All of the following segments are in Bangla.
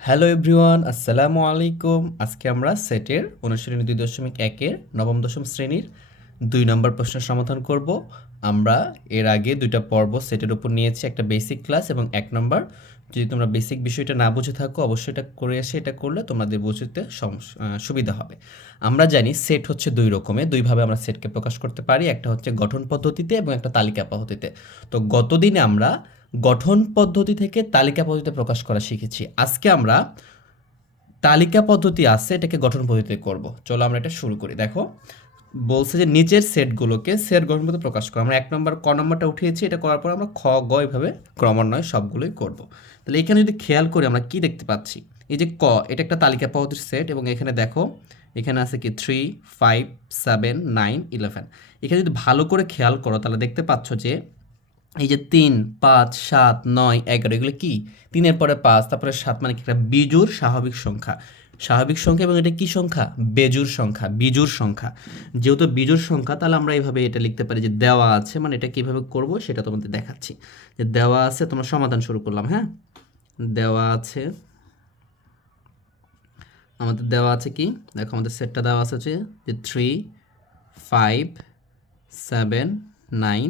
হ্যালো এভরিওয়ান আসসালামু আলাইকুম আজকে আমরা সেটের অনুশীলনী দুই দশমিক একের নবম দশম শ্রেণির দুই নম্বর প্রশ্নের সমাধান করব। আমরা এর আগে দুইটা পর্ব সেটের উপর নিয়েছি, একটা বেসিক ক্লাস এবং এক নম্বর যদি তোমরা বেসিক বিষয়টা না বুঝে থাকো, অবশ্যই এটা করে এসে এটা করলে তোমাদের বুঝতে সুবিধা হবে। আমরা জানি সেট হচ্ছে দুই রকমের, দুইভাবে আমরা সেটকে প্রকাশ করতে পারি। একটা হচ্ছে গঠন পদ্ধতিতে এবং একটা তালিকা পদ্ধতিতে। তো গতদিনে আমরা গঠন পদ্ধতি থেকে তালিকা পদ্ধতিতে প্রকাশ করা শিখেছি। আজকে আমরা তালিকা পদ্ধতি আছে, এটাকে গঠন পদ্ধতিতে করব। চলো আমরা এটা শুরু করি। দেখো, বলছে যে নিচের সেটগুলোকে সেট গঠন পদ্ধতি প্রকাশ করো। আমরা এক নম্বর, ক নম্বরটা উঠিয়েছি। এটা করার পর আমরা খ, গ এভাবে ক্রমান্বয়ে সবগুলোই করব। তাহলে এখানে যদি খেয়াল করি আমরা কি দেখতে পাচ্ছি? এই যে ক, এটা একটা তালিকা পদ্ধতির সেট এবং এখানে দেখো, এখানে আছে কি three five seven nine eleven এখানে যদি ভালো করে খেয়াল করো, তাহলে দেখতে পাচ্ছ যে এই যে তিন, পাঁচ, সাত, নয়, এগারো, এগুলো কি? তিনের পরে পাঁচ, তারপরে সাত মানে কি? একটা বিজুর স্বাভাবিক সংখ্যা। স্বাভাবিক সংখ্যা এবং এটা কি সংখ্যা? বেজুর সংখ্যা বিজুর সংখ্যা। যেহেতু বিজুর সংখ্যা, তাহলে আমরা এইভাবে এটা লিখতে পারি যে দেওয়া আছে মানে এটা কীভাবে করব সেটা তোমাদের দেখাচ্ছি। যে দেওয়া আছে, তোমরা সমাধান শুরু করলাম হ্যাঁ? দেওয়া আছে। আমাদের দেওয়া আছে কি? দেখো আমাদের সেটটা দেওয়া আছে যে three five seven nine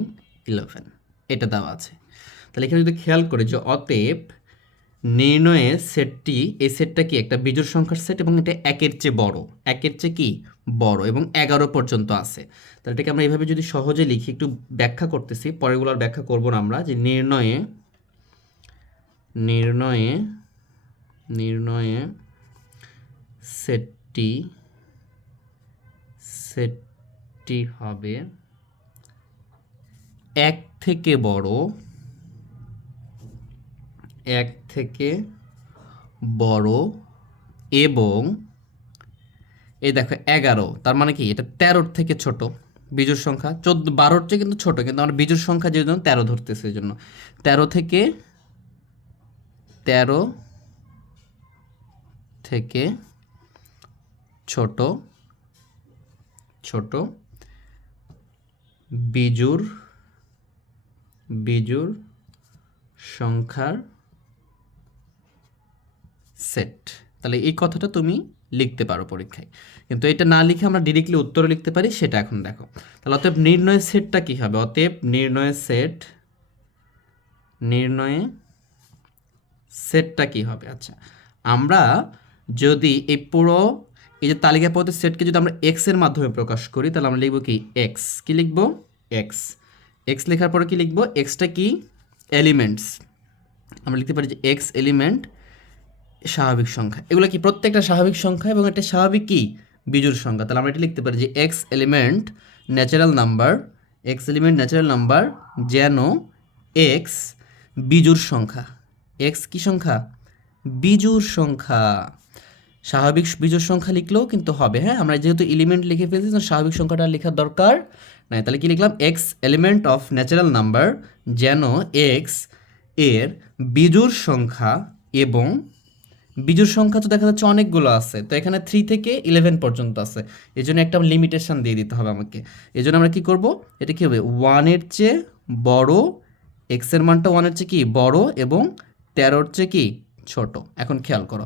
eleven এটা দেওয়া আছে। তাহলে এখানে যদি খেয়াল করি যে অতএব নির্ণয়ের সেটটি, এই সেটটা কি একটা বিজোড় সংখ্যার সেট এবং এটা একের চেয়ে বড়? একের চেয়ে কি? বড় এবং এগারো পর্যন্ত আছে। তাহলে এটাকে আমরা এইভাবে যদি সহজে লিখি, একটু ব্যাখ্যা করতেছি পরেগুলোর ব্যাখ্যা করব না আমরা, যে নির্ণয়ে নির্ণয়ে নির্ণয়ে সেটটি সেটটি হবে এক থেকে বড়, এক থেকে বড় এবং, এই দেখো এগারো, তার মানে কি? এটা তেরোর থেকে ছোট, বিজোড় সংখ্যা। চোদ্দ, বারোর চেয়ে কিন্তু ছোট, কিন্তু আমরা বিজোড় সংখ্যা যে জন্য তেরো ধরতেছে, এই জন্য। তেরো থেকে তেরো থেকে ছোট ছোট বিজুর বিজুর সংখ্যার সেট তাহলে এই কথাটা তুমি লিখতে পারো পরীক্ষায়। কিন্তু এটা না লিখে আমরা ডিরেক্টলি উত্তর লিখতে পারি, সেটা এখন দেখো। তাহলে অতএব নির্ণয় সেটটা কি হবে? অতএব নির্ণয় সেট নির্ণয়ে সেটটা কি হবে? আচ্ছা আমরা যদি এই পুরো, এই যে তালিকা পথের সেটকে যদি আমরা এক্সের মাধ্যমে প্রকাশ করি, তাহলে আমরা লিখব কি? এক্স কি লিখব? এক্স এক্স লেখার পরে কি লিখব? এক্সটা কি? এলিমেন্টস আমরা লিখতে পারি যে এক্স এলিমেন্ট স্বাভাবিক সংখ্যা। এগুলো কি প্রত্যেকটা স্বাভাবিক সংখ্যা এবং একটা স্বাভাবিক কি? বিজোড় সংখ্যা। তাহলে আমরা এটা লিখতে পারি যে X element natural number X element natural number যেন এক্স বিজোড় সংখ্যা। এক্স কি সংখ্যা? বিজোড় সংখ্যা। স্বাভাবিক বিজোড় সংখ্যা লিখলেও কিন্তু হবে হ্যাঁ? আমরা যেহেতু এলিমেন্ট লিখে ফেলছি, তো স্বাভাবিক সংখ্যাটা লেখার দরকার নাই। তাহলে কি লিখলাম? X element of natural number যেন এক্সের বিজোড় সংখ্যা এবং বিজোড় সংখ্যা তো দেখা যাচ্ছে অনেকগুলো আছে, তো এখানে থ্রি থেকে ইলেভেন পর্যন্ত আছে। এই জন্য একটা লিমিটেশন দিয়ে দিতে হবে আমাকে। এই জন্য আমরা কী করব? এটা কী হবে? ওয়ানের চেয়ে বড় এক্সের মানটা ওয়ানের চেয়ে কি? বড় এবং তেরোর চেয়ে কি ছোট? এখন খেয়াল করো।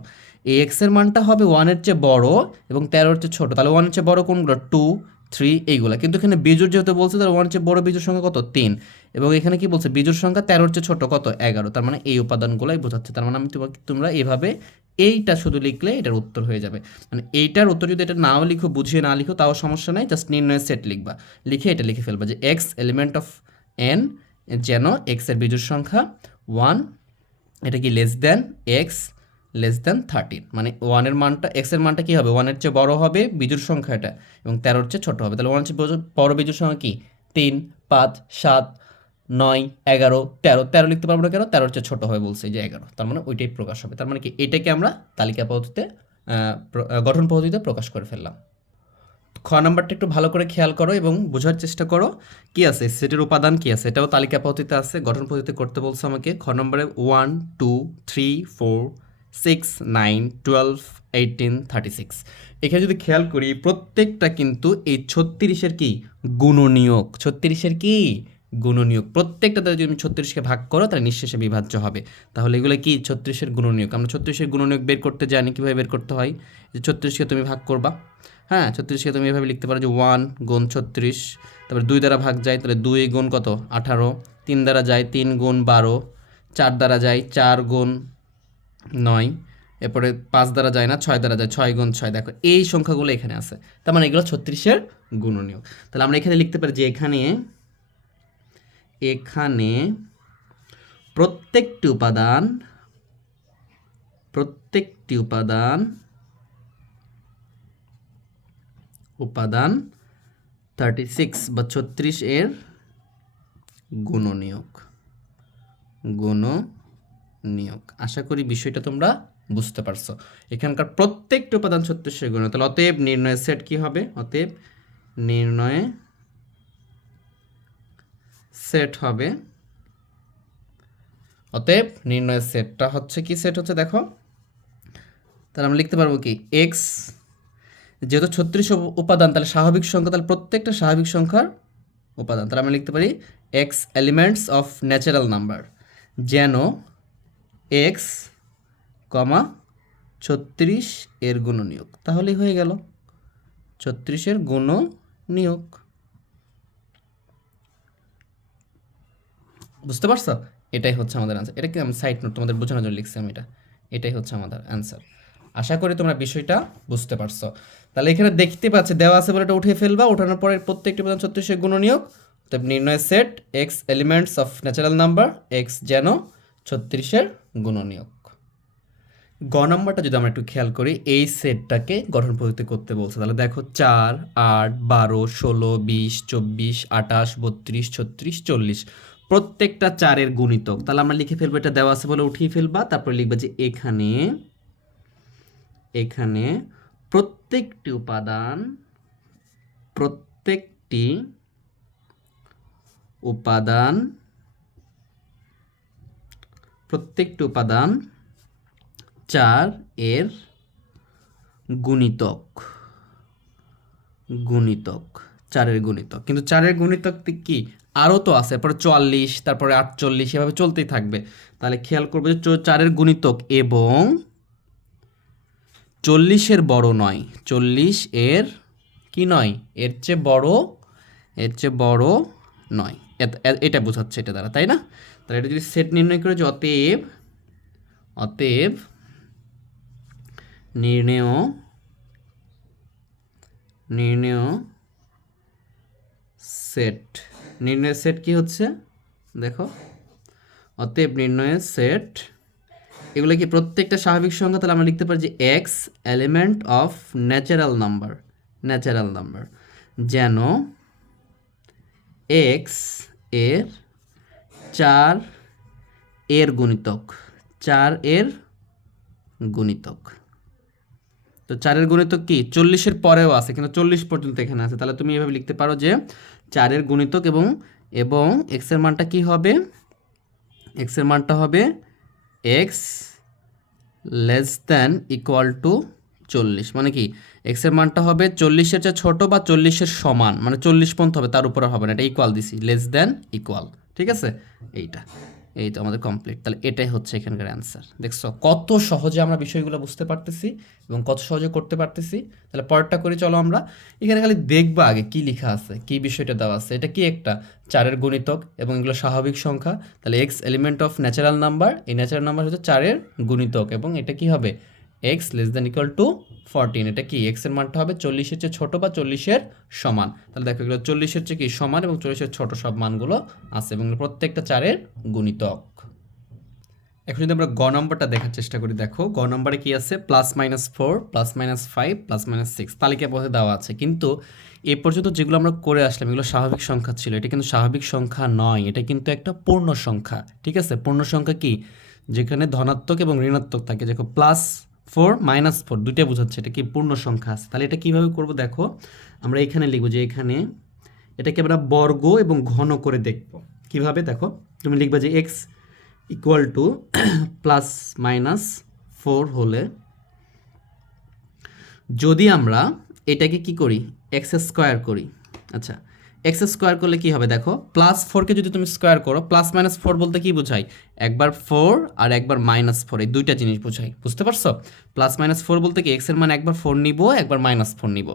এই এক্সের মানটা হবে ওয়ানের চেয়ে বড় এবং তেরোর চেয়ে ছোট। তাহলে ওয়ানের চেয়ে বড় কোনগুলো? টু থ্রি এইগুলো। কিন্তু এখানে বিজুর যেহেতু বলছে, তাহলে ওয়ানের চেয়ে বড় বিজুর সংখ্যা কত? তিন। এবং এখানে কি বলছে? বিজুর সংখ্যা তেরোর চেয়ে ছোট কত? এগারো। তার মানে এই উপাদানগুলোই বোঝাচ্ছে। তার মানে আমি তোমাকে, তোমরা এভাবে এইটা শুধু লিখলে এটার উত্তর হয়ে যাবে। মানে এইটার উত্তর যদি এটা নাও লিখো, বুঝিয়ে না লিখো, তাও সমস্যা নাই। জাস্ট নির্ণয়ের সেট লিখবা। লিখে এটা লিখে ফেলবা যে এক্স এলিমেন্ট অফ এন যেন এক্সের বিজুর সংখ্যা ওয়ান এটা কি less than X less than thirteen মানে ওয়ানের মানটা এক্সের মানটা কী হবে? ওয়ানের চেয়ে বড় হবে বিজুর সংখ্যা এটা, এবং তেরোর চেয়ে ছোটো হবে। তাহলে ওয়ানের চেয়ে বড়- বিজুর সংখ্যা কি? তিন, পাঁচ, সাত, নয়, এগারো, তেরো। তেরো লিখতে পারব না কেন? তেরোর চেয়ে ছোটো হবে বলছে যে এগারো। তার মানে ওইটাই প্রকাশ হবে। তার মানে কি? এটাকে আমরা তালিকা পদ্ধতিতে গঠন পদ্ধতিতে প্রকাশ করে ফেললাম। খ নাম্বারটা একটু ভালো করে খেয়াল করো এবং বোঝার চেষ্টা করো, কি আছে? সেটের উপাদান কি আছে? এটাও তালিকা পদ্ধতিতে আছে, গঠন পদ্ধতিতে করতে বলছে আমাকে। খ নম্বরে one two three four six nine twelve eighteen thirty six এখানে যদি খেয়াল করি, প্রত্যেকটা কিন্তু এই ছত্রিশের কি? গুণনীয়ক। ছত্রিশের কি? গুণনীয়ক। প্রত্যেকটা দ্বারা যদি তুমি ছত্রিশকে ভাগ করো, তাহলে নিঃশেষে বিভাজ্য হবে। তাহলে এগুলো কি? ছত্রিশের গুণনীয়ক। আমরা ছত্রিশের গুণনীয়ক বের করতে জানি, কীভাবে বের করতে হয়? যে ছত্রিশকে তুমি ভাগ করবা। হ্যাঁ ছত্রিশকে তুমি এভাবে লিখতে পারো যে ওয়ান গুণ ছত্রিশ, তারপরে দুই দ্বারা ভাগ যায়, তাহলে দুই গুণ কত? আঠারো। তিন দ্বারা যায়, তিন গুণ বারো। চার দ্বারা যায়, চার গুণ নয়। এরপরে পাঁচ দ্বারা যায় না, ছয় দ্বারা যায়, ছয় গুণ ছয়। দেখো, এই সংখ্যাগুলো এখানে আছে। তার মানে এগুলো ছত্রিশের গুণনীয় তাহলে আমরা এখানে লিখতে পারি যে এখানে এখানে প্রত্যেকটি উপাদান প্রত্যেকটি উপাদান উপাদান থার্টি সিক্স বা ছত্রিশ এর গুণনীয়ক। গুণনীয়ক। আশা করি বিষয়টা তোমরা বুঝতে পারছ। এখানকার প্রত্যেকটি উপাদান ছত্রিশের গুণ তাহলে অতএব নির্ণয়ের সেট কি হবে? অতএব নির্ণয়ে সেট হবে। অতএব নির্ণয়ের সেটটা হচ্ছে কি? সেট হচ্ছে দেখো। তাহলে আমরা লিখতে পারব কি? এক্স যেহেতু ছত্রিশ উপাদান, তাহলে স্বাভাবিক সংখ্যা, তাহলে প্রত্যেকটা স্বাভাবিক সংখ্যার উপাদান। তাহলে আমরা লিখতে পারি X elements of natural number যেন এক্স কমা ছত্রিশ এর গুণনীয়ক। তাহলেই হয়ে গেল ছত্রিশের গুণনীয়ক। বুঝতে পারছ? এটাই হচ্ছে আমাদের অ্যান্সার এটা কি আমি সাইড নোট তোমাদের বোঝানোর জন্য লিখছি আমি এটা। এটাই হচ্ছে আমাদের অ্যান্সার আশা করি তোমরা বিষয়টা বুঝতে পারছ। তাহলে এখানে দেখতে পাচ্ছি, দেওয়া আছে বলে এটা উঠে ফেলবা, ওঠানোর পরে প্রত্যেকটি প্রধান ছত্রিশের গুণনীয়ক তবে নির্ণয় set X elements of natural number X যেন ছত্রিশের গুণনীয়ক। গ নম্বরটা যদি আমরা একটু খেয়াল করি, এই সেটটাকে গঠন পদ্ধতি করতে বলছে। তাহলে দেখো, চার, আট, বারো, ষোলো, বিশ, চব্বিশ, আঠাশ, বত্রিশ, ছত্রিশ, চল্লিশ। প্রত্যেকটা চারের গুণিতক। তাহলে আমরা লিখে ফেলব, এটা দেওয়া আছে বলে উঠিয়ে ফেলবা, তারপরে লিখবা যে এখানে এখানে প্রত্যেকটি উপাদান প্রত্যেকটি উপাদান প্রত্যেকটি উপাদান চার এর গুণিতক গুণিতক, চারের গুণিতক। কিন্তু চারের গুণিতক কি? আরও তো আছে তারপরে চুয়াল্লিশ, তারপরে আটচল্লিশ, এভাবে চলতেই থাকবে। তাহলে খেয়াল করব যে চারের গুণিতক এবং চল্লিশের বড় নয়। চল্লিশ এর কি নয়? এর চেয়ে বড়, এর চেয়ে বড় নয়। এটা বোঝাচ্ছে এটা দ্বারা, তাই না? তাহলে এটা যদি সেট নির্ণয় করে যে অতএব অতএব নির্ণেয় নির্ণেয় সেট নির্ণয়ের সেট কি হচ্ছে? দেখো, অতএব নির্ণয়ের সেট এগুলো কি প্রত্যেকটা স্বাভাবিক সংখ্যা তাহলে আমরা লিখতে পারি যে X element of natural number natural number যেন এক্সের চার এর গুণিতক, চার এর গুণিতক। তো চারের গুণিতক কি? চল্লিশের পরেও আছে, কিন্তু চল্লিশ পর্যন্ত এখানে আছে। তাহলে তুমি এভাবে লিখতে পারো যে চারের গুণিতক এবং এবং এক্সের মানটা কি হবে? এক্সের মানটা হবে X less than equal to চল্লিশ। মানে কি? এক্সের মানটা হবে চল্লিশের চেয়ে ছোটো বা চল্লিশের সমান। মানে চল্লিশ পর্যন্ত হবে, তার উপরে হবে না, এটা ইকুয়াল দিছি। লেস দ্যান ইকুয়াল ঠিক আছে? এইটা। এই তো আমাদের কমপ্লিট তাহলে এটাই হচ্ছে এখানকার অ্যান্সার দেখছ, কত সহজে আমরা বিষয়গুলো বুঝতে পারতেছি এবং কত সহজে করতে পারতেছি। তাহলে পরেরটা করে, চলো আমরা। এখানে খালি দেখবা আগে কি লেখা আছে, কি বিষয়টা দেওয়া আছে। এটা কি একটা? চারের গুণিতক এবং এগুলো স্বাভাবিক সংখ্যা। তাহলে X element of natural number এই ন্যাচারাল নাম্বার হচ্ছে চারের গুণিতক এবং এটা কি হবে? X less than equal to fourteen এটা কি? এক্সের মানটা হবে চল্লিশের চেয়ে ছোটো বা চল্লিশের সমান? তাহলে দেখো এগুলো চল্লিশের চেয়ে কি সমান এবং চল্লিশের ছোট সব মানগুলো আছে এবং প্রত্যেকটা চারের গুণিতক। এখন যদি আমরা গ নম্বরটা দেখার চেষ্টা করি, দেখো, গ নম্বরে কি আছে? Plus minus four plus minus five plus minus six তালিকা পথে দেওয়া আছে। কিন্তু এ পর্যন্ত যেগুলো আমরা করে আসলাম, এগুলো স্বাভাবিক সংখ্যা ছিল। এটা কিন্তু স্বাভাবিক সংখ্যা নয়, এটা কিন্তু একটা পূর্ণ সংখ্যা, ঠিক আছে? পূর্ণ সংখ্যা কি? যেখানে ধনাত্মক এবং ঋণাত্মক থাকে। দেখো প্লাস ফোর মাইনাস ফোর দুইটা বোঝাচ্ছে, এটা কি পূর্ণ সংখ্যা আছে? তাহলে এটা কীভাবে করব দেখো, আমরা এখানে লিখব যে এখানে এটাকে আমরা বর্গ এবং ঘন করে দেখব। কীভাবে? দেখো, তুমি লিখবে যে X equal to plus minus four হলে যদি আমরা এটাকে কি করি এক্স স্কোয়ার করি আচ্ছা এক্স স্কোয়ার করলে কি হবে দেখো? প্লাস ফোরকে যদি তুমি স্কোয়ার করো প্লাস মাইনাস ফোর বলতে কি বোঝায়? একবার ফোর আর একবার মাইনাস ফোর এই দুইটা জিনিস বোঝায়। বুঝতে পারছ? প্লাস মাইনাস ফোর বলতে কি এক্সের মান একবার ফোর নিব, একবার মাইনাস ফোর নিব।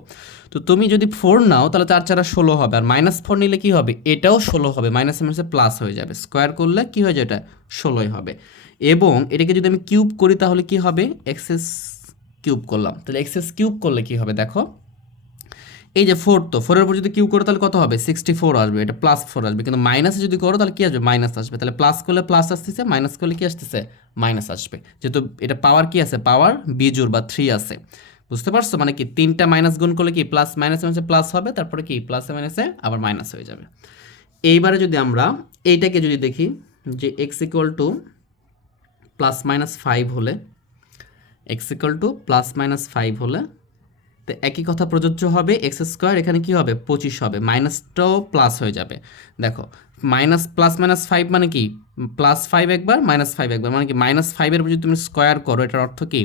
তো তুমি যদি ফোর নাও, তাহলে চার চারা ষোলো হবে। আর মাইনাস ফোর নিলে কি হবে? এটাও ষোলো হবে। মাইনাসে মাইনাসে প্লাস হয়ে যাবে। স্কোয়ার করলে কি হয়ে যায় এটা ষোলোই হবে। এবং এটাকে যদি আমি কিউব করি, তাহলে কি হবে? এক্সেস কিউব করলাম। তাহলে এক্সেস কিউব করলে কি হবে? দেখো। এই যে ফোর তো ফোরের উপর যদি কিউ করো তাহলে কত হবে? সিক্সটি ফোর আসবে, এটা প্লাস ফোর আসবে, কিন্তু মাইনাসে যদি করো তাহলে কি আসবে? মাইনাস আসবে, তাহলে প্লাস করলে প্লাস আসতেছে মাইনাস করলে কী আসতেছে? মাইনাস আসবে। যেহেতু এটা পাওয়ার কি আছে? পাওয়ার বিজোর বা থ্রি আছে। বুঝতে পারছ? মানে কি তিনটা মাইনাস গুণ করলে কি প্লাস মাইনাস মাইনাসে প্লাস হবে, তারপরে কি প্লাসে মাইনাসে আবার মাইনাস হয়ে যাবে। এইবারে যদি আমরা এইটাকে যদি দেখি, যে X equal to plus minus five হলে X equal to plus minus five হলে তো একই কথা প্রযোজ্য হবে এক্স স্কোয়ার এখানে কি হবে? পঁচিশ হবে। মাইনাসটাও প্লাস হয়ে যাবে। দেখো মাইনাস প্লাস মাইনাস ফাইভ মানে কি? প্লাস ফাইভ একবার মাইনাস ফাইভ একবার। মানে কি? মাইনাস ফাইভের যদি তুমি স্কোয়ার করো, এটার অর্থ কি?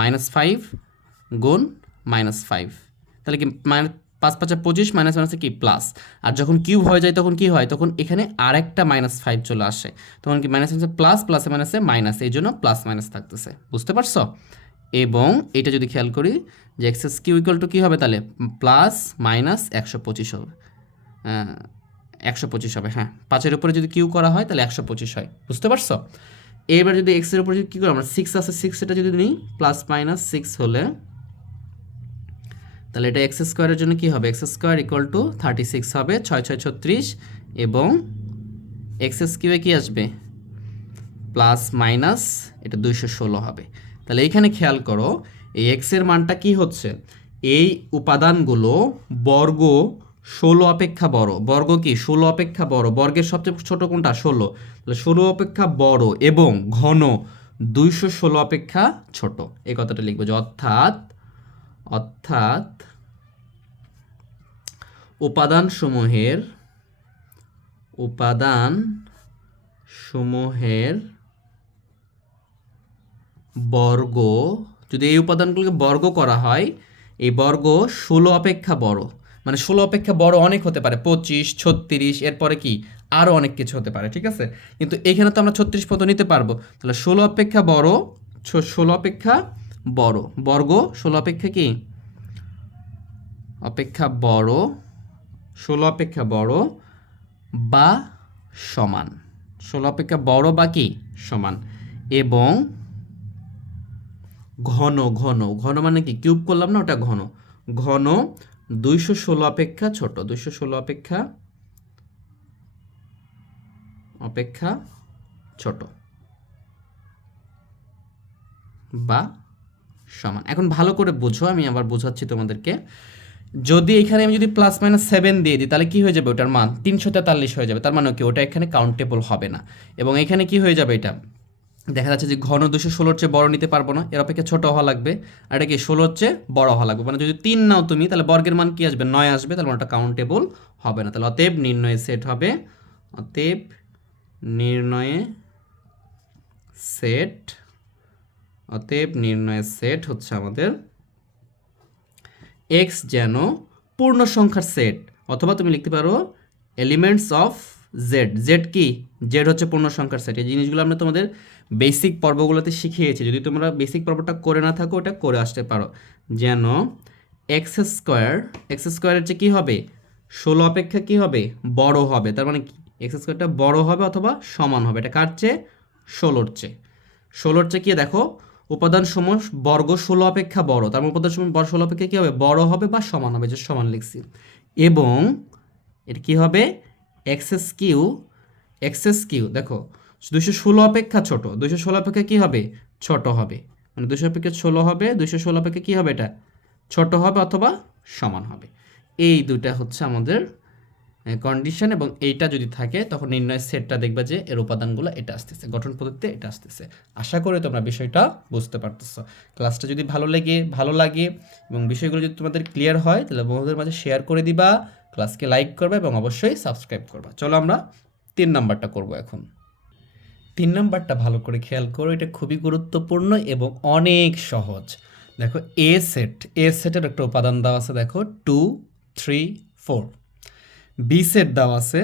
মাইনাস ফাইভ গুণ মাইনাস ফাইভ তাহলে কি মাইনাস পাঁচ পাঁচা পঁচিশ মাইনাস মাইনাসে কি? প্লাস আর যখন কিউব হয়ে যায়, তখন কি হয়? তখন এখানে আরেকটা মাইনাস ফাইভ চলে আসে। তখন কি মাইনাস মাইনাসে প্লাস প্লাসে মাইনাসে মাইনাস এই জন্য প্লাস মাইনাস থাকতেছে। বুঝতে পারছ? এবং এটা যদি খেয়াল করি যে এক্সএস কিউ ইকুয়াল টু কী হবে তাহলে? প্লাস মাইনাস একশো পঁচিশ হবে। একশো পঁচিশ হবে হ্যাঁ। পাঁচের উপরে যদি কিউ করা হয় তাহলে একশো পঁচিশ হয়। বুঝতে পারছ? এবার যদি এক্সের উপরে যদি কী করি, আমরা সিক্স আছে সিক্স এটা যদি নিই প্লাস মাইনাস সিক্স হলে তাহলে এটা এক্স স্কোয়ারের জন্য কী হবে? X square equal to thirty six হবে, ছয় ছয়, ছত্রিশ এবং এক্স কিউয়ে কী আসবে? প্লাস মাইনাস এটা দুইশো ষোলো হবে। তাহলে এইখানে খেয়াল করো, এই এক্সের মানটা কি হচ্ছে? এই উপাদানগুলো বর্গ ষোলো অপেক্ষা বড়। বর্গ কি? ষোলো অপেক্ষা বড়। বর্গের সবচেয়ে ছোট কোনটা? ষোলো। তাহলে ষোলো অপেক্ষা বড় এবং ঘন দুইশো ষোলো অপেক্ষা ছোট। এই কথাটা লিখব যে অর্থাৎ অর্থাৎ উপাদান সমূহের উপাদান সমূহের বর্গ, যদি এই উপাদানগুলোকে বর্গ করা হয়, এই বর্গ ষোলো অপেক্ষা বড়। মানে ষোলো অপেক্ষা বড় অনেক হতে পারে, পঁচিশ, ছত্রিশ, এরপরে কি? আরও অনেক কিছু হতে পারে, ঠিক আছে? কিন্তু এখানে তো আমরা ছত্রিশ পর্যন্ত নিতে পারব। তাহলে ষোলো অপেক্ষা বড় ষোলো অপেক্ষা বড়। বর্গ, ষোলো অপেক্ষা কি? অপেক্ষা বড়, ষোলো অপেক্ষা বড় বা সমান। ষোলো অপেক্ষা বড় বা কি? সমান। এবং ঘন ঘন ঘন মানে কি? কিউব করলাম না, ওটা ঘন। ঘন দুইশো ষোলো অপেক্ষা ছোট, দুইশো ষোলো অপেক্ষা অপেক্ষা ছোট। বা সমান। এখন ভালো করে বুঝো, আমি আবার বোঝাচ্ছি তোমাদেরকে। যদি এখানে আমি যদি প্লাস মাইনাস সেভেন দিয়ে দিই, তাহলে কি হয়ে যাবে ওটার মান? তিনশো তেতাল্লিশ হয়ে যাবে। তার মানে কি? ওটা এখানে কাউন্টেবল হবে না। এবং এখানে কি হয়ে যাবে এটা? দেখা যাচ্ছে যে ঘন দুশো ষোলোর চেয়ে বড় নিতে পারব না। এর অপেক্ষা ছোট হওয়া লাগবে। আর এটা কি ষোলোর চেয়ে বড় হওয়া লাগবে? মানে যদি তিন নাও তুমি, তাহলে বর্গের মান কি আসবে? নয় আসবে, তাহলে ওটা কাউন্টেবল হবে না। তাহলে অতএব নির্ণয়ে সেট হবে। অতএব নির্ণয়ে সেট অতএব নির্ণয়ের সেট হচ্ছে আমাদের এক্স যেন পূর্ণ সংখ্যার সেট অথবা তুমি লিখতে পারো এলিমেন্টস অফ জেড জেড কি? জেড হচ্ছে পূর্ণ সংখ্যার সেট এই জিনিসগুলো আমরা তোমাদের বেসিক পর্বগুলোতে শিখিয়েছি। যদি তোমরা বেসিক পর্বটা করে না থাকো, ওটা করে আসতে পারো। যেন এক্স স্কোয়ার এক্স স্কোয়ারের চেয়ে কী হবে? ষোলো অপেক্ষা কী হবে? বড় হবে। তার মানে কি? এক্স স্কোয়ারটা বড় হবে অথবা সমান হবে। এটা কার চেয়ে? ষোলোর চেয়ে। ষোলোর চেয়ে কি দেখো? উপাদান সমূহ বর্গ ষোলো অপেক্ষা বড়। তার মানে উপাদান সমূহ বড় ষোলো অপেক্ষা কী হবে? বড় হবে বা সমান হবে, যে সমান লিখছি। এবং এর কি হবে? এক্সএস কিউ এক্সএস কিউ দেখো দুশো ষোলো অপেক্ষা ছোট। দুশো ষোলো অপেক্ষা কী হবে? ছোট হবে। মানে দুশো অপেক্ষা ষোলো হবে দুশো ষোলো অপেক্ষা কী হবে এটা? ছোট হবে অথবা সমান হবে। এই দুটা হচ্ছে আমাদের কন্ডিশন এবং এইটা যদি থাকে, তখন নির্ণয় সেটটা দেখবে যে এর উপাদানগুলো এটা আসতেছে, গঠন পদ্ধতিতে এটা আসতেছে। আশা করি তোমরা বিষয়টা বুঝতে পারতেছো। ক্লাসটা যদি ভালো লেগে, ভালো লাগে এবং বিষয়গুলো যদি তোমাদের ক্লিয়ার হয়, তাহলে বন্ধুদের মাঝে শেয়ার করে দিবা ক্লাসকে লাইক করবে এবং অবশ্যই সাবস্ক্রাইব করবা। চলো আমরা তিন নাম্বারটা করব এখন। তিন নম্বরটা ভালো করে খেয়াল করো, এটা খুবই গুরুত্বপূর্ণ এবং অনেক সহজ। দেখো এ সেট এ সেটের একটা উপাদান দেওয়া আছে, দেখো two three four B set দেওয়া আছে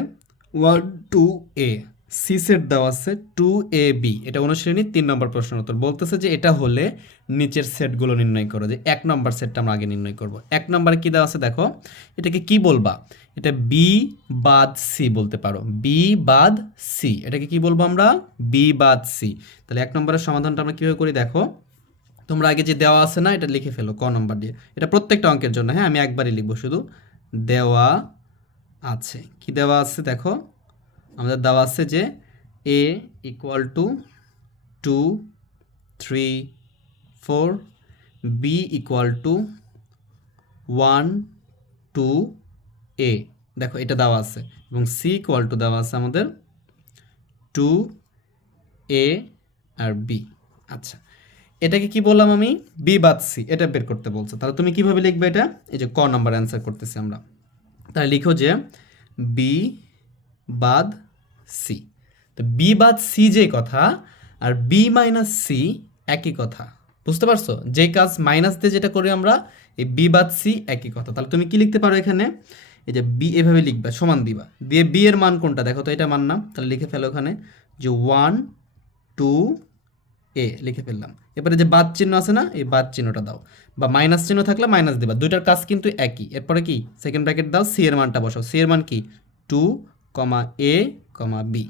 one two A C set দেওয়া আছে টু এ বি। এটা অনুশ্রেণীর তিন নম্বর প্রশ্ন উত্তর। বলতেছে যে এটা হলে নিচের সেটগুলো নির্ণয় করো, যে এক নম্বর সেটটা আমরা আগে নির্ণয় করব। এক নম্বরে কী দেওয়া আছে দেখো? এটাকে কি বলবা? এটা বি বাদ সি বলতে পারো। বি বাদ সি এটাকে কি বলব আমরা? বি বাদ সি তাহলে এক নম্বরের সমাধানটা আমরা কীভাবে করি দেখো? তোমরা আগে যে দেওয়া আছে না, এটা লিখে ফেলো ক নম্বর দিয়ে। এটা প্রত্যেকটা অঙ্কের জন্য হ্যাঁ? আমি একবারই লিখব শুধু। দেওয়া আছে। কি দেওয়া আছে দেখো? আমাদের দেওয়া আছে যে A equal to two three four B equal to one two A দেখো, এটা দেওয়া আছে। এবং সি ইকুয়াল টু দেওয়া আছে আমাদের টু এ আর বি আচ্ছা এটাকে কি বললাম আমি? বি বাদ সি এটা বের করতে বলছে। তাহলে তুমি কীভাবে লিখবে এটা? এই যে ক নাম্বার অ্যান্সার করতেছি আমরা। তাহলে লিখো যে বি বাদ সি তো বি বাদ সি যে কথা, আর বি মাইনাস সি একই কথা। বুঝতে পারছ? যে কাজ মাইনাস দিয়ে যেটা করি আমরা, এই বি বাদ সি একই কথা। তাহলে তুমি কি লিখতে পারো এখানে? এই যে বি এভাবে লিখবা, সমান দিবা। দিয়ে বি এর মান কোনটা? দেখো তো এটা মান না তাহলে লিখে ফেলো ওখানে যে ওয়ান টু এ লিখে ফেললাম। এবারে যে বাদ চিহ্ন আছে না, এই বাদ চিহ্নটা দাও। বা মাইনাস চিহ্ন থাকলে মাইনাস দিবা। দুইটার কাজ কিন্তু একই। এরপরে কি? সেকেন্ড ব্র্যাকেট দাও সি এর মানটা বসাও। সি এর মান কি? Two comma A, comma B.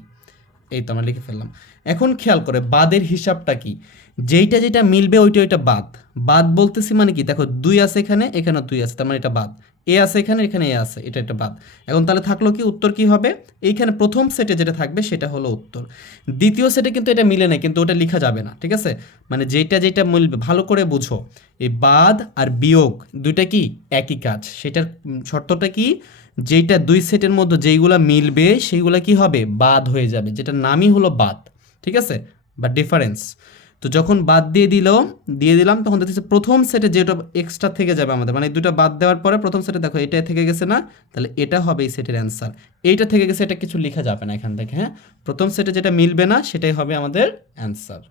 এই তো আমরা লিখে ফেললাম। এখন খেয়াল করে, বাদের হিসাবটা কি? যেইটা যেটা মিলবে ওইটা ওইটা বাদ। বাদ বলতেছি মানে কি? দেখো, দুই আছে এখানে এখানে দুই আছে, তার মানে এটা বাদ। এ আছে এখানে এখানে এ আছে, এটা এটা বাদ। এখন তাহলে থাকল কি উত্তর কি হবে? এইখানে প্রথম সেটে যেটা থাকবে সেটা হলো উত্তর। দ্বিতীয় সেটে কিন্তু এটা মিলে না কিন্তু ওটা লেখা যাবে না, ঠিক আছে? মানে যেটা যেটা মিলবে, ভালো করে বুঝো। এই বাদ আর বিয়োগ, দুইটা কি? একই কাজ। সেটার শর্তটা কি? যেইটা দুই সেটের মধ্যে যেইগুলা মিলবে, সেইগুলা কি হবে? বাদ হয়ে যাবে। যেটার নামই হলো বাদ, ঠিক আছে? বা ডিফারেন্স তো যখন বাদ দিয়ে দিল, দিয়ে দিলাম, তখন দেখতেছি প্রথম সেটে যেটা এক্সট্রা থেকে যাবে আমাদের। মানে দুটো বাদ দেওয়ার পরে প্রথম সেটে দেখো এটা থেকে গেছে না? তাহলে এটা হবে এই সেটের অ্যান্সার এইটা থেকে গেছে, এটা কিছু লেখা যাবে না এখান থেকে হ্যাঁ? প্রথম সেটে যেটা মিলবে না, সেটাই হবে আমাদের অ্যান্সার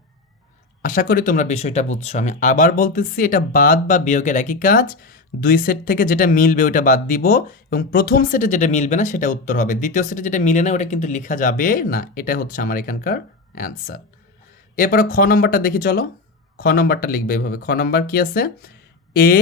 আশা করি তোমরা বিষয়টা বুঝছ। আমি আবার বলতেছি, এটা বাদ বা বিয়োগের একই কাজ। দুই সেট থেকে যেটা মিলবে ওটা বাদ দিব এবং প্রথম সেটে যেটা মিলবে না সেটা উত্তর হবে। দ্বিতীয় সেটে যেটা মিলে না ওটা কিন্তু লেখা যাবে না। এটা হচ্ছে আমার এখানকার অ্যান্সার এরপরে খ নম্বরটা দেখি, চলো। খ নম্বরটা লিখবে এভাবে। খ নম্বর কি আছে? এ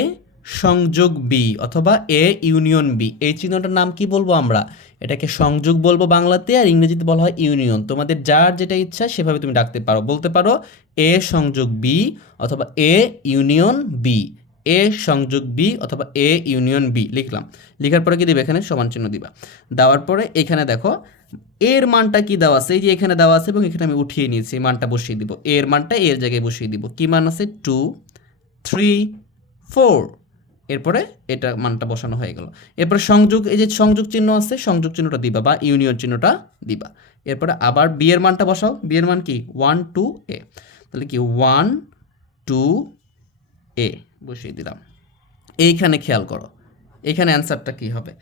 সংযোগ বি অথবা এ ইউনিয়ন বি এই চিহ্নটার নাম কি বলব আমরা? এটাকে সংযোগ বলব বাংলাতে আর ইংরেজিতে বলা হয় ইউনিয়ন তোমাদের যার যেটা ইচ্ছা সেভাবে তুমি ডাকতে পারো। বলতে পারো এ সংযোগ বি অথবা এ ইউনিয়ন বি এ সংযোগ বি অথবা এ ইউনিয়ন বি লিখলাম। লেখার পরে কি দিবে? এখানে সমান চিহ্ন দিবা। দেওয়ার পরে এখানে দেখো এর মানটা কি দেওয়া আছে? এই যে এখানে দেওয়া আছে এবং এখানে আমি উঠিয়ে নিয়েছি মানটা বসিয়ে দিব। এর মানটা এর জায়গায় বসিয়ে দিব। কি মান আছে? টু থ্রি ফোর এরপরে এটা মানটা বসানো হয়ে গেল। এরপরে সংযোগ, এই যে সংযোগ চিহ্ন আছে, সংযোগ চিহ্নটা দিবা বা ইউনিয়ন চিহ্নটা দিবা। এরপরে আবার বি এর মানটা বসাও। বি এর মান কি? ওয়ান টু এ তাহলে কি? ওয়ান টু এ বসিয়ে দিলাম। এইখানে খেয়াল করো, এখানে অ্যান্সারটা কি হবে?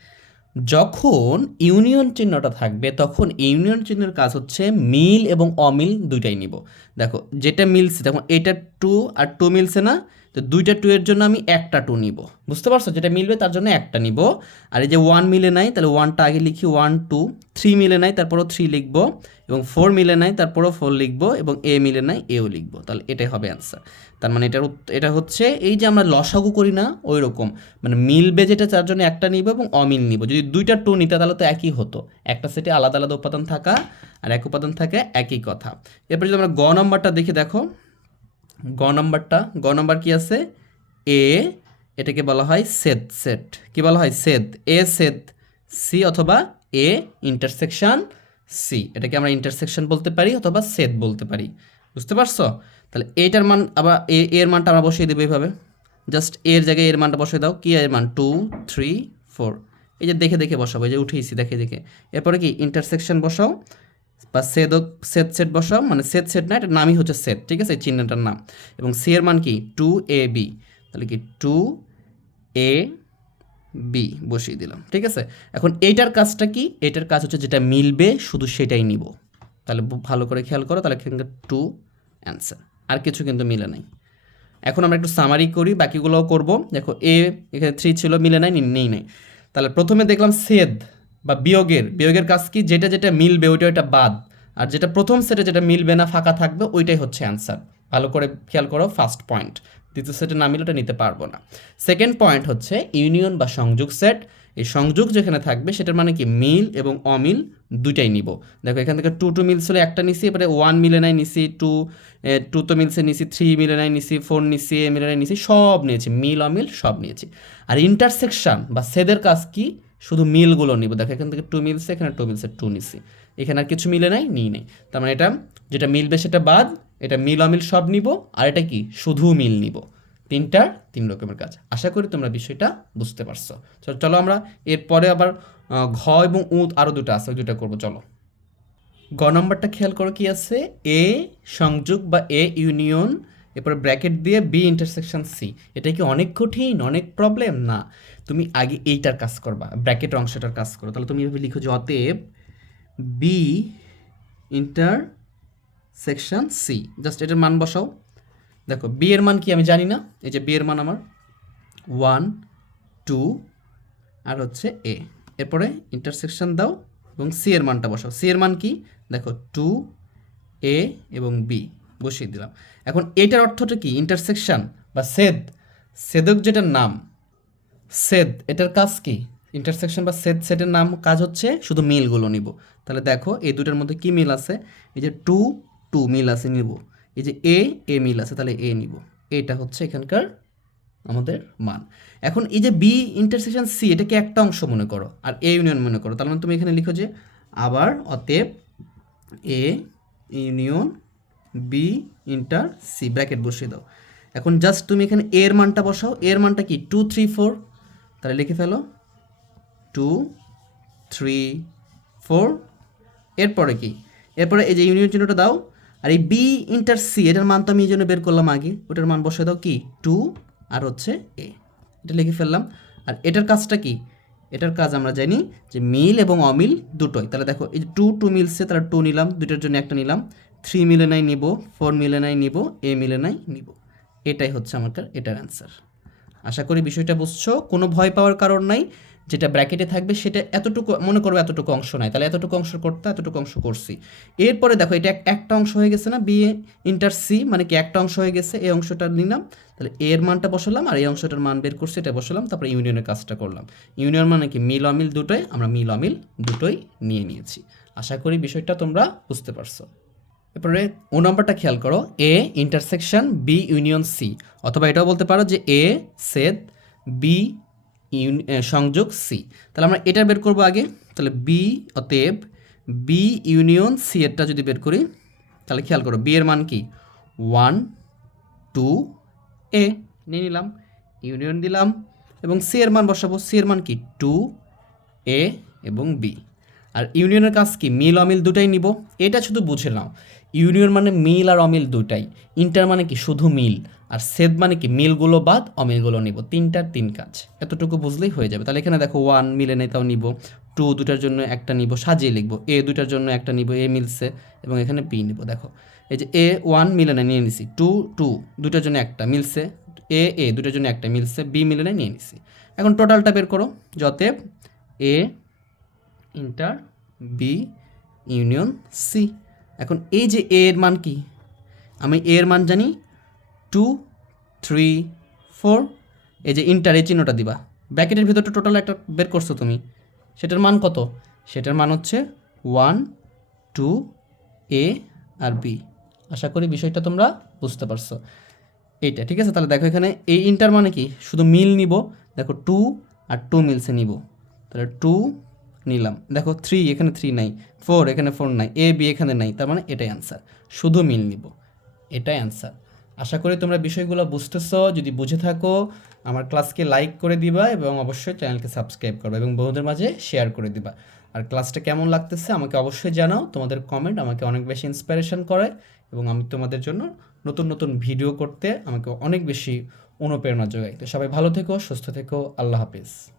যখন ইউনিয়ন চিহ্নটা থাকবে, তখন ইউনিয়ন চিহ্নের কাজ হচ্ছে মিল এবং অমিল দুইটাই নিব। দেখো, যেটা মিলছে, দেখো, এটা টু আর টু মিলছে না, তো দুইটা টু এর জন্য আমি একটা টু নিব। বুঝতে পারছ? যেটা মিলবে, তার জন্য একটা নিব। আর এই যে ওয়ান মিলে নাই, তাহলে ওয়ানটা আগে লিখি ওয়ান টু থ্রি মিলে নাই, তারপরও থ্রি লিখব, এবং ফোর মিলে নাই, তারপরও ফোর লিখব, এবং এ মিলে নাই এও লিখব। তাহলে এটাই হবে অ্যান্সার তার মানে এটার এটা হচ্ছে এই যে আমরা লসাগু করি না ওই রকম মানে মিলবে যেটা তার জন্য একটা নিব এবং অমিল নিব। যদি দুইটা টু নিতে, তাহলে তো একই হতো। একটা সেটে আলাদা আলাদা উপাদান থাকা আর এক উপাদান থাকে একই কথা। এরপর যদি আমরা গ নম্বরটা দেখি, দেখো। গ নম্বরটা, গ নম্বর কি আছে? এ এটাকে বলা হয় সেদ সেট। কি বলা হয়? সেদ। এ সেদ সি অথবা এ ইন্টারসেকশন সি এটাকে আমরা ইন্টারসেকশন বলতে পারি অথবা সেদ বলতে পারি। বুঝতে পারছ? তাহলে এইটার মান আবার এ, এর মানটা আমরা বসিয়ে দেবো এইভাবে। জাস্ট এর জায়গায় এর মানটা বসিয়ে দাও। কি এর মান? টু থ্রি ফোর এই যে দেখে দেখে বসাবো, এই যে উঠেইছি দেখে দেখে। এরপরে কি? ইন্টারসেকশন বসাও বা সেদ সেট সেট বসাও। মানে সেট সেট না, এটার নামই হচ্ছে সেট ঠিক আছে? এই চিহ্নটার নাম। এবং সি এর মান কি? টু এ বি তাহলে কি? টু এ বি বসিয়ে দিলাম, ঠিক আছে? এখন এইটার কাজটা কি? এটার কাজ হচ্ছে যেটা মিলবে, শুধু সেটাই নিব। তাহলে ভালো করে খেয়াল করো, তাহলে টু অ্যান্সার। আর কিছু কিন্তু মিলে নাই। এখন আমরা একটু সামারি করি, বাকিগুলোও করব। দেখো এ এখানে থ্রি ছিল, মিলে নাই নেই নাই। তাহলে প্রথমে দেখলাম সেদ বা বিয়োগের। বিয়োগের কাজ কি? যেটা যেটা মিলবে, ওইটা ওইটা বাদ। আর যেটা প্রথম সেটে যেটা মিলবে না, ফাঁকা থাকবে, ওইটাই হচ্ছে অ্যান্সার। ভালো করে খেয়াল করো ফার্স্ট পয়েন্ট দ্বিতীয় সেটে না মিলে ওটা নিতে পারব না। সেকেন্ড পয়েন্ট হচ্ছে ইউনিয়ন বা সংযোগ সেট এই সংযোগ যেখানে থাকবে সেটার মানে কি মিল এবং অমিল দুইটাই নিব। দেখো এখান থেকে টু টু মিলস হলে একটা নিছি, এবারে ওয়ান মিলে নাই নিছি টু টু তো মিলসে নিছি থ্রি মিলে নাই নিছি ফোর নিছি, এ মিলে নাই নিছি, সব নিয়েছি, মিল অমিল সব নিয়েছি। আর ইন্টারসেকশন বা সেদের কাজ কি? শুধু মিলগুলো নিব। দেখো এখান থেকে টু মিলসে, এখানে টু মিলসে টু নিছি। এখানে আর কিছু মিলে নাই, নিই নাই। তার মানে এটা, যেটা মিলবে সেটা বাদ, এটা মিল অমিল সব নিব, আর এটা কি? শুধু মিল নিব। তিনটার তিন রকমের কাজ। আশা করি তোমরা বিষয়টা বুঝতে পারছ। চলো আমরা এরপরে আবার ঘ এবং উদ আরও দুটো আছে, ওই দুটো করব, চলো। গ নম্বরটা খেয়াল করো কি আছে? এ সংযোগ বা এ ইউনিয়ন এরপরে ব্র্যাকেট দিয়ে বি ইন্টারসেকশন সি এটা কি অনেক কঠিন, অনেক প্রবলেম না। তুমি আগে এইটার কাজ করবা ব্র্যাকেট অংশটার কাজ করো। তাহলে তুমি এভাবে লিখো যে অতএব B intersection C just এটার মান বসাও। দেখো বি এর মান কি আমি জানি না, এই যে বি এর মান আমার ওয়ান টু আর হচ্ছে এ এরপরে ইন্টারসেকশন দাও এবং সি এর মানটা বসাও। সি এর মান কি? দেখো টু এ এবং বি বসিয়ে দিলাম। এখন এটার অর্থটা কি? ইন্টারসেকশন বা সেদ সেদক যেটার নাম সেদ এটার কাজ কি? ইন্টারসেকশন বা সেদ সেটের নাম, কাজ হচ্ছে শুধু মিলগুলো নিব। তাহলে দেখো, এই দুটার মধ্যে কি মিল আছে? এই যে টু টু মিল আছে, নিব। এই যে এ এ মিল আছে, তাহলে এ নিব। এটা হচ্ছে এখানকার আমাদের মান। এখন এই যে বি ইন্টারসেকশন সি এটাকে একটা অংশ মনে করো? আর এ ইউনিয়ন মনে করো। তার মানে তুমি এখানে লিখো যে আবার অতএব A union B inter C bracket বসিয়ে দাও। এখন জাস্ট তুমি এখানে এর মানটা বসাও। এর মানটা কি? টু থ্রি ফোর তাহলে লিখে ফেলো। টু থ্রি ফোর এরপরে কি? এরপরে এই যে ইউনিয়ন চিহ্নটা দাও। আর এই বি ইন্টার সি এটার মান তো আমি এই জন্য বের করলাম আগে। ওটার মান বসে দাও কি? টু আর হচ্ছে এ এটা লিখে ফেললাম। আর এটার কাজটা কি? এটার কাজ আমরা জানি যে মিল এবং অমিল দুটোই। তাহলে দেখো, এই টু টু মিলসে তারা টু নিলাম দুটোর জন্য একটা নিলাম। থ্রি মিলে নাই নিব ফোর মিলে নাই নিব এ মিলে নাই নিব। এটাই হচ্ছে আমার এটার অ্যান্সার আশা করি বিষয়টা বুঝছ। কোনো ভয় পাওয়ার কারণ নাই। যেটা ব্র্যাকেটে থাকবে, সেটা এতটুকু, মনে করব এতটুকু অংশ নাই। তাহলে এতটুকু অংশ করতে, এতটুকু অংশ করছি। এরপরে দেখো, এটা একটা অংশ হয়ে গেছে না? বি ইন্টার সি মানে কি একটা অংশ হয়ে গেছে, এই অংশটা নিলাম। তাহলে এর মানটা বসালাম, আর এই অংশটার মান বের করছি, এটা বসালাম, তারপরে ইউনিয়নের কাজটা করলাম। ইউনিয়ন মানে কি? মিল অমিল দুটোই, আমরা মিল অমিল দুটোই নিয়ে নিয়েছি। আশা করি বিষয়টা তোমরা বুঝতে পারছ। এরপরে ও নাম্বারটা খেয়াল করো A intersection B union C অথবা এটাও বলতে পারো যে এ সেদ বি ইউনি সংযোগ সি তাহলে আমরা এটা বের করব আগে। তাহলে বি অতএব বি ইউনিয়ন সি এরটা যদি বের করি, তাহলে খেয়াল করো বি এর মান কি? ওয়ান টু এ নিয়ে নিলাম ইউনিয়ন দিলাম, এবং সি এর মান বসাবো। সি এর মান কি? টু এ এবং বি আর ইউনিয়নের কাজ কি? মিল, অমিল দুটাই নিব। এটা শুধু বুঝে নাও। ইউনিয়ন মানে মিল আর অমিল দুটাই। ইন্টার মানে কি? শুধু মিল। আর সেদ মানে কি? মিলগুলো বাদ, অমিলগুলো নিব। তিনটার তিন কাজ। এতটুকু বুঝলেই হয়ে যাবে। তাহলে এখানে দেখো ওয়ান মিলে নেই, তাও নিব। টু দুটার জন্য একটা নিব, সাজিয়ে লিখব। এ দুটার জন্য একটা নিব এ মিলছে। এবং এখানে পি নিব। দেখো, এই যে এ ওয়ান মিলে না নিয়ে নিছি। টু টু দুটার জন্য একটা মিলছে। এ এ দুটার জন্য একটা মিলছে। বি মিলে না নিয়ে নিছি। এখন টোটালটা বের করো। যতএব A inter B union C এখন এই যে এ এর মান কি? আমি এ এর মান জানি টু থ্রি ফোর এই যে ইন্টার এই চিহ্নটা দিবা। ব্র্যাকেটের ভিতরটা টোটাল একটা বের করছ তুমি। সেটার মান কত? সেটার মান হচ্ছে ওয়ান টু এ আর বি আশা করি বিষয়টা তোমরা বুঝতে পারছ। এইটা, ঠিক আছে? তাহলে দেখো এখানে এই ইন্টার মানে কি? শুধু মিল নিব। দেখো টু আর টু মিলসে নিব। তাহলে টু নিলাম। দেখো থ্রি এখানে থ্রি নাই। ফোর এখানে ফোর নাই। এ বি এখানে নাই। তার মানে এটাই অ্যান্সার শুধু মিল নিব। এটাই অ্যান্সার আশা করি তোমরা বিষয়গুলো বুঝতেছো। যদি বুঝে থাকো, আমার ক্লাসকে লাইক করে দিবা এবং অবশ্যই চ্যানেলকে সাবস্ক্রাইব করবে এবং বন্ধুদের মাঝে শেয়ার করে দিবা। আর ক্লাসটা কেমন লাগতেছে আমাকে অবশ্যই জানাও। তোমাদের কমেন্ট আমাকে অনেক বেশি ইন্সপিরেশন করে এবং আমি তোমাদের জন্য নতুন নতুন ভিডিও করতে আমাকে অনেক বেশি অনুপ্রেরণা যোগাই তো সবাই ভালো থেকো, সুস্থ থেকো, আল্লাহ হাফিজ।